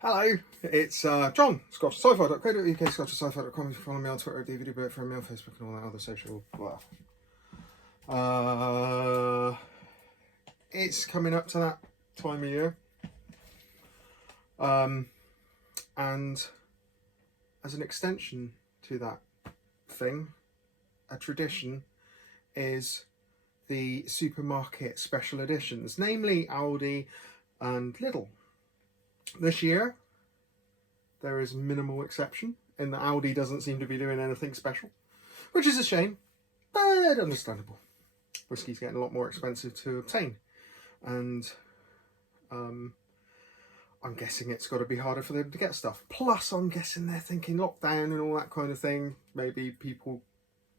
Hello, it's John, Scottish.sci-fi.co.uk, Scottish.sci-fi.com. If you follow me on Twitter, DVD Bert from me on Facebook and all that other social blah. It's coming up to that time of year. And as an extension to that thing, a tradition is the supermarket special editions, namely Aldi and Lidl. This year, there is minimal exception in that Aldi doesn't seem to be doing anything special, which is a shame, but understandable. Whiskey's getting a lot more expensive to obtain, and I'm guessing it's got to be harder for them to get stuff. Plus, I'm guessing they're thinking lockdown and all that kind of thing. Maybe people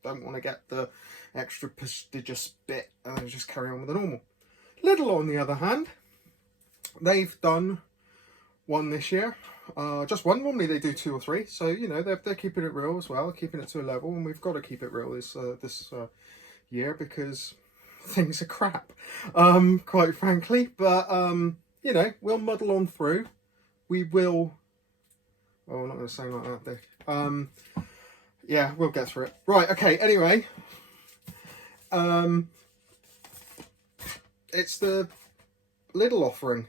don't want to get the extra prestigious bit and just carry on with the normal. Lidl, on the other hand, they've done one this year, just one. Normally they do 2 or 3, so you know they're keeping it real as well, keeping it to a level, and we've got to keep it real this year because things are crap, quite frankly. But you know, we'll muddle on through. We will. Oh, I'm not going to say like that, Dick. Yeah, we'll get through it. Right. Okay. Anyway, it's the Lidl offering,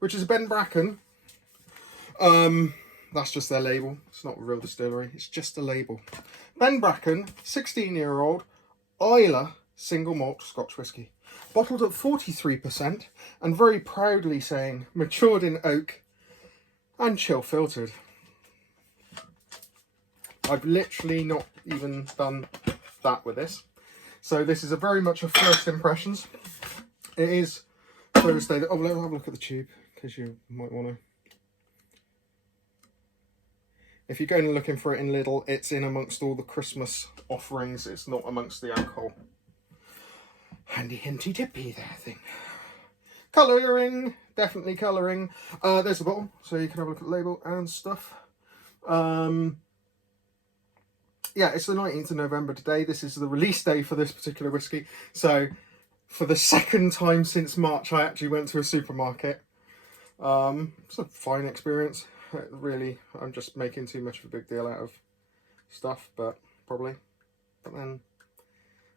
which is a Ben Bracken. That's just their label. It's not a real distillery. It's just a label. Ben Bracken, 16-year-old Islay single malt Scotch whisky, bottled at 43%, and very proudly saying matured in oak and chill filtered. I've literally not even done that with this, so this is a very much a first impressions. It is Thursday. Oh, let's have a look at the tube, because you might want to. If you're going and looking for it in Lidl, it's in amongst all the Christmas offerings. It's not amongst the alcohol. Handy hinty tippy there thing. Colouring, definitely colouring. There's the bottle, so you can have a look at the label and stuff. Yeah, it's the 19th of November today. This is the release day for this particular whisky. So, for the second time since March, I actually went to a supermarket. It's a fine experience. Really, I'm just making too much of a big deal out of stuff, but then,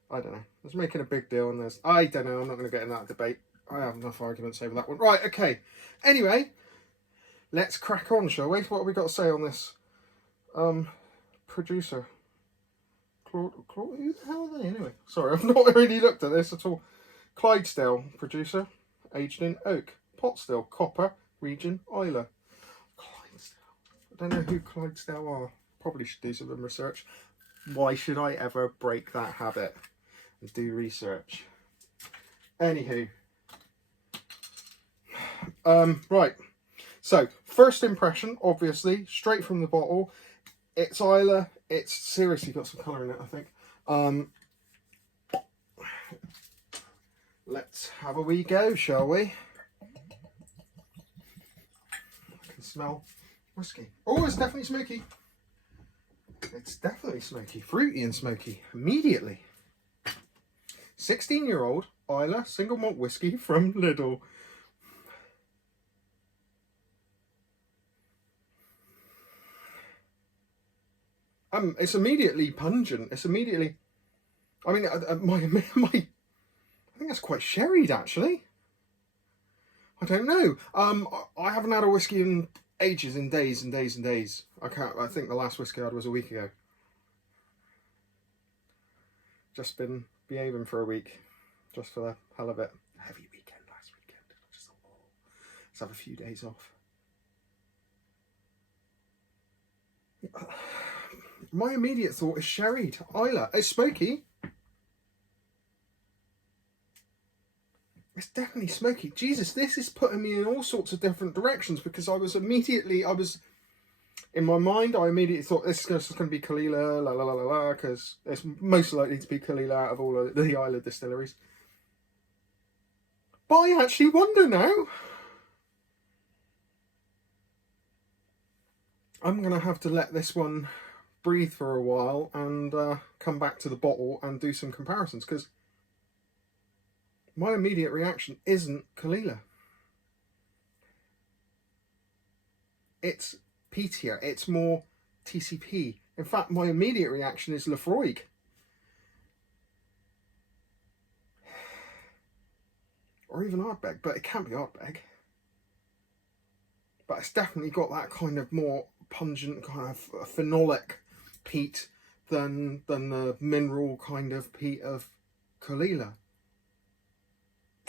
I don't know. I was making a big deal, and I don't know, I'm not going to get in that debate. I have enough arguments over that one. Right, okay. Anyway, let's crack on, shall we? What have we got to say on this? Producer. Claude, who the hell are they anyway? Sorry, I've not really looked at this at all. Clydesdale, producer, aged in oak. Pot still, copper, region, Islay. I don't know who Clydesdale are. Probably should do some research. Why should I ever break that habit and do research? Anywho. Right. So, first impression, obviously, straight from the bottle. It's Islay. It's seriously got some colour in it, I think. Let's have a wee go, shall we? I can smell whiskey. Oh, it's definitely smoky. It's definitely smoky. Fruity and smoky. Immediately. 16-year-old Islay single malt whiskey from Lidl. It's immediately pungent. It's immediately... I mean, I think that's quite sherried, actually. I don't know. I haven't had a whiskey in ages, in days and days and days. I think the last whiskey I had was a week ago. Just been behaving for a week, just for the hell of it. Heavy weekend last weekend. Just thought, let's have a few days off. My immediate thought is sherried. Islay. It's smoky. It's definitely smoky. Jesus, this is putting me in all sorts of different directions, because in my mind, I immediately thought this is going to be Kalila, because it's most likely to be Kalila out of all of the Islay distilleries. But I actually wonder now. I'm going to have to let this one breathe for a while and come back to the bottle and do some comparisons, because my immediate reaction isn't Kalila. it's peatier, it's more TCP. In fact, my immediate reaction is Lafroig. Or even Ardbeg, but it can't be Ardbeg. But it's definitely got that kind of more pungent, kind of phenolic peat than the mineral kind of peat of Kalila.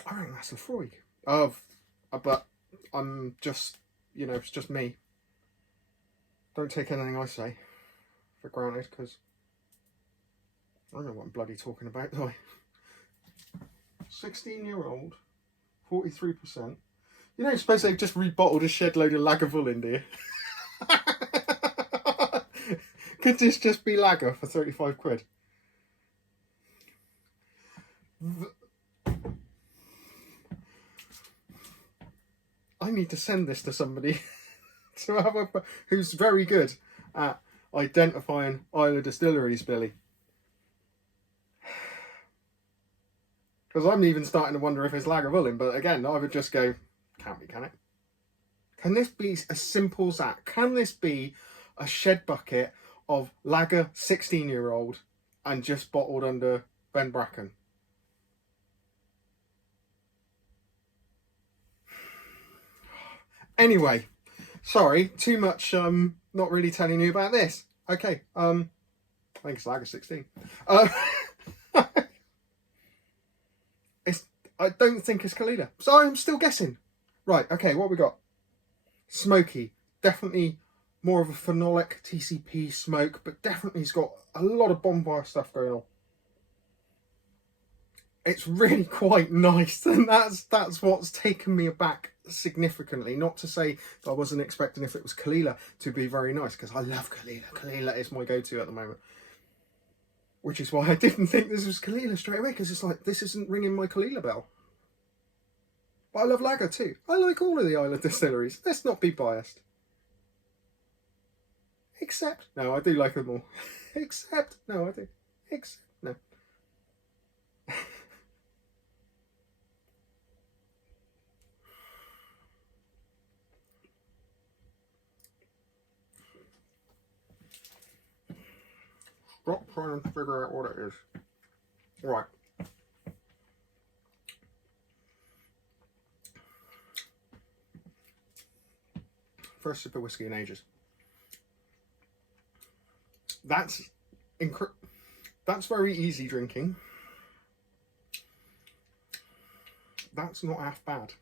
I reckon that's Lafroig. But I'm just, it's just me. Don't take anything I say for granted, because I don't know what I'm bloody talking about, do I? 16-year-old, 43%. You don't suppose they've just rebottled a shed load of Lagavulin, do you? Could this just be lager for 35 quid? I need to send this to somebody who's very good at identifying Islay distilleries, Billy. Because I'm even starting to wonder if it's Lagavulin, but again, I would just go, can't be, can it? Can this be as simple as that? Can this be a shed bucket of lager 16-year-old and just bottled under Ben Bracken? Anyway, sorry, too much not really telling you about this. Okay, I think it's lager 16. I don't think it's Kalila, so I'm still guessing. Right, okay, what we got? Smoky, definitely more of a phenolic TCP smoke, but definitely it's got a lot of bonfire stuff going on. It's really quite nice, and that's what's taken me aback significantly. Not to say that I wasn't expecting if it was Kalila to be very nice, because I love Kalila. Kalila is my go-to at the moment. Which is why I didn't think this was Kalila straight away, because it's like, this isn't ringing my Kalila bell. But I love lager too. I like all of the Islay distilleries. Let's not be biased. Except, no, I do like them all. Except, no, I do. Except, no. Stop trying to figure out what it is. Right. First sip of whiskey in ages. That's very easy drinking. That's not half bad.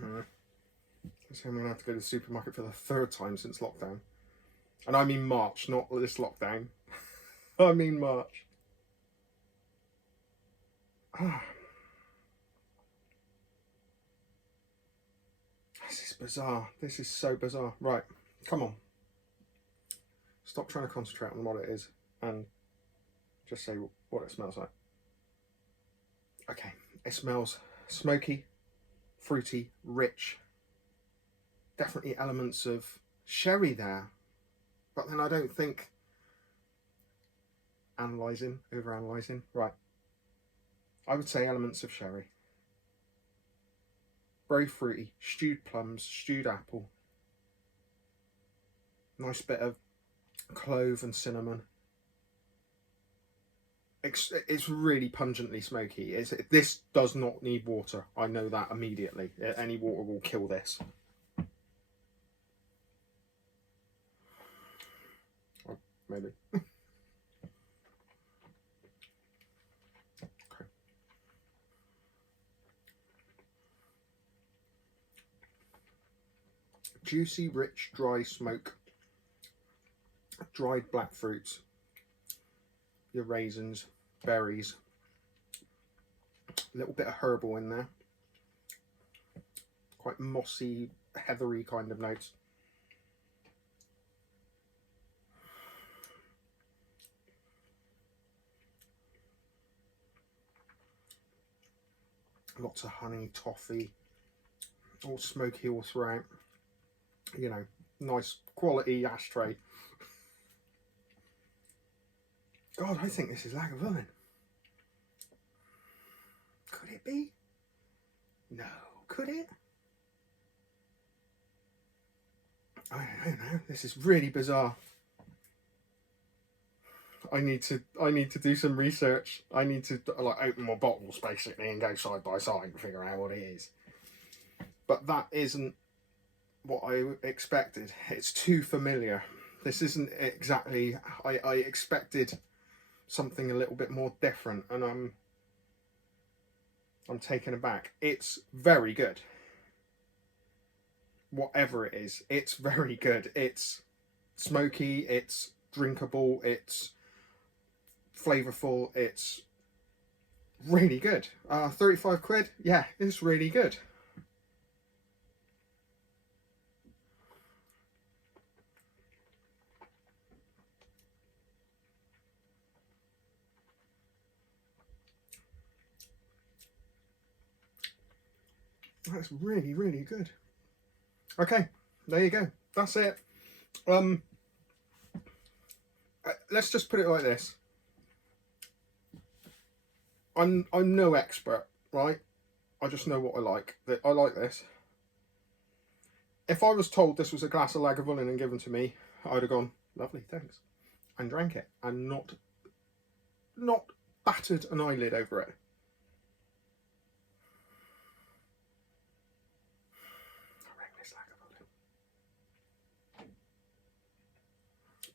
So I'm going to have to go to the supermarket for the 3rd time since lockdown. And I mean March, not this lockdown. I mean March. This is bizarre. This is so bizarre. Right, come on. Stop trying to concentrate on what it is and just say what it smells like. Okay, it smells smoky, fruity, rich. Definitely elements of sherry there. But then I don't think overanalyzing. Right. I would say elements of sherry. Very fruity, stewed plums, stewed apple. Nice bit of clove and cinnamon. It's really pungently smoky. This does not need water. I know that immediately. Any water will kill this. Maybe. Okay. Juicy, rich, dry smoke. Dried black fruits. Your raisins, berries. A little bit of herbal in there. Quite mossy, heathery kind of notes. Lots of honey, toffee, all smoky all throughout. You know, nice quality ashtray. God, I think this is Lagavulin. Could it be? No, could it? don't know. This is really bizarre. I need to do some research. I need to like open my bottles basically and go side by side and figure out what it is. But that isn't what I expected. It's too familiar. This isn't exactly. I expected something a little bit more different, and I'm taken aback. It's very good. Whatever it is, it's very good. It's smoky, it's drinkable, it's flavourful, it's really good. 35 quid, yeah, it's really good. That's really, really good. Okay, there you go. That's it. Let's just put it like this. I'm no expert, right? I just know what I like. I like this. If I was told this was a glass of Lagavulin and given to me, I'd have gone, lovely, thanks, and drank it, and not battered an eyelid over it.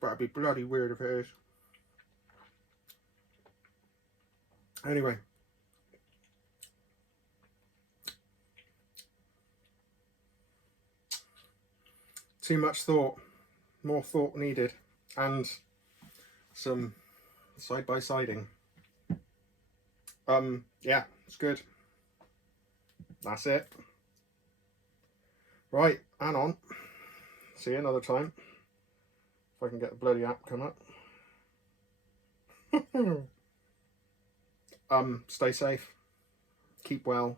But it'd be bloody weird if it is. Anyway. Too much thought. More thought needed. And some side-by-siding. Yeah, it's good. That's it. Right, and on. See you another time. If I can get the bloody app come up. Stay safe. Keep well.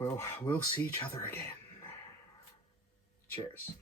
We'll see each other again. Cheers.